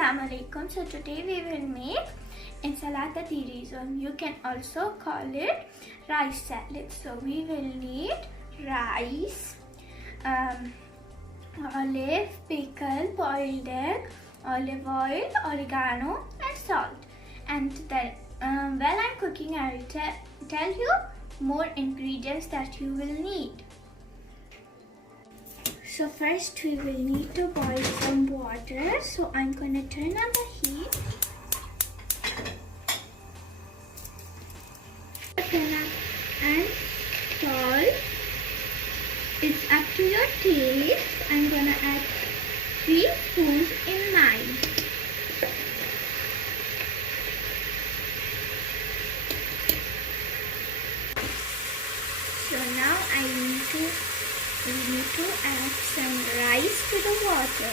Assalamu alaikum. So today we will make Insalata Di Riso. You can also call it rice salad. So we will need rice, olive, pickle, boiled egg, olive oil, oregano and salt. And then while I'm cooking, I will tell you more ingredients that you will need. So first we will need to boil some water. So I'm going to turn on the heat. I'm going to add salt. It's up to your taste. I'm going to add 3 spoons in mine. So now we need to add some rice to the water.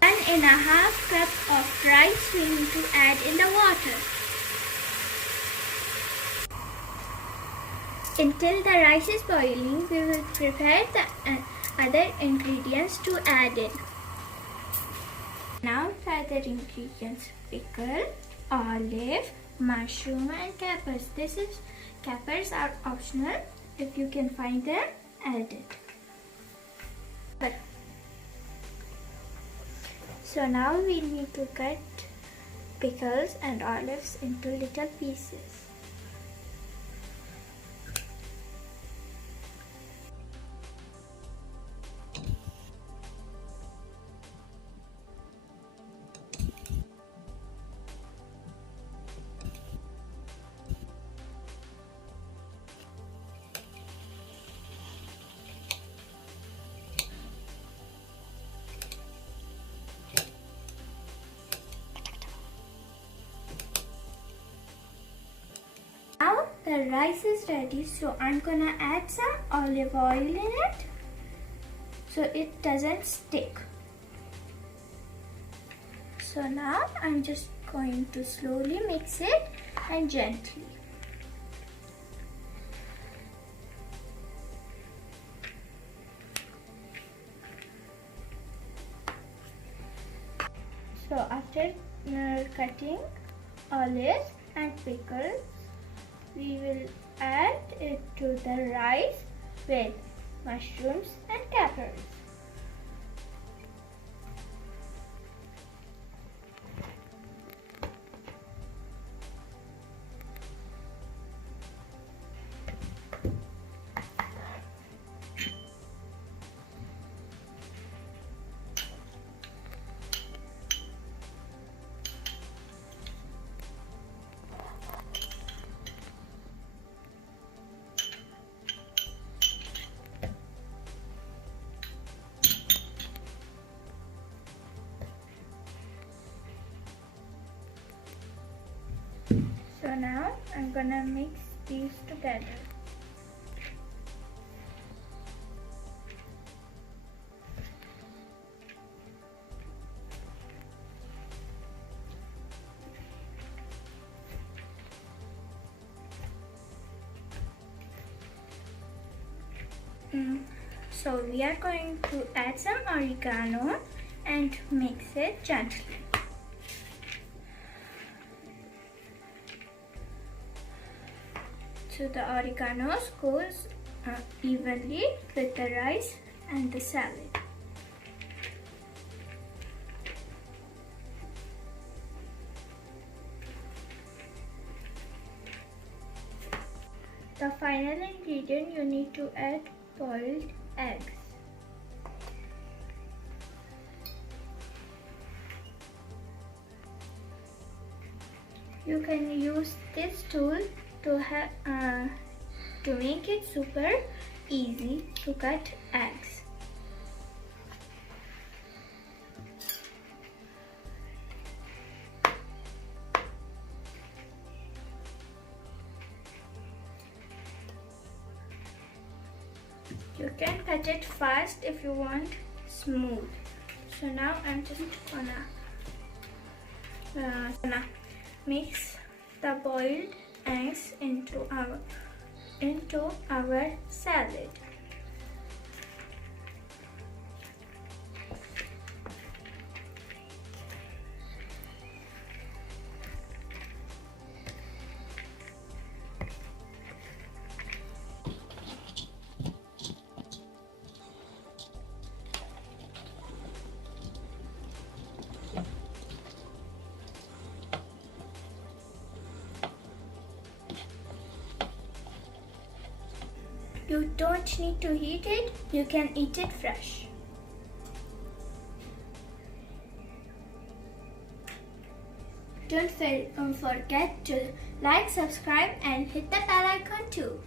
1.5 cup of rice we need to add in the water. Until the rice is boiling, we will prepare the other ingredients to add in. Now for the ingredients: pickle, olive, mushroom and capers. Capers are optional. If you can find them, add it. So now we need to cut pickles and olives into little pieces. Now the rice is ready, so I'm gonna add some olive oil in it so it doesn't stick. So now I'm just going to slowly mix it and gently. So after cutting olives and pickles, we will add it to the rice with mushrooms and capers. So now I'm gonna mix these together. So we are going to add some oregano and mix it gently. So the oregano goes evenly with the rice and the salad. The final ingredient, you need to add boiled eggs. You can use this tool to make it super easy to cut eggs. You can cut it fast if you want smooth. So now I'm just gonna mix the boiled eggs into our salad. don't need to heat it, you can eat it fresh. Don't forget to like, subscribe and hit the bell icon too.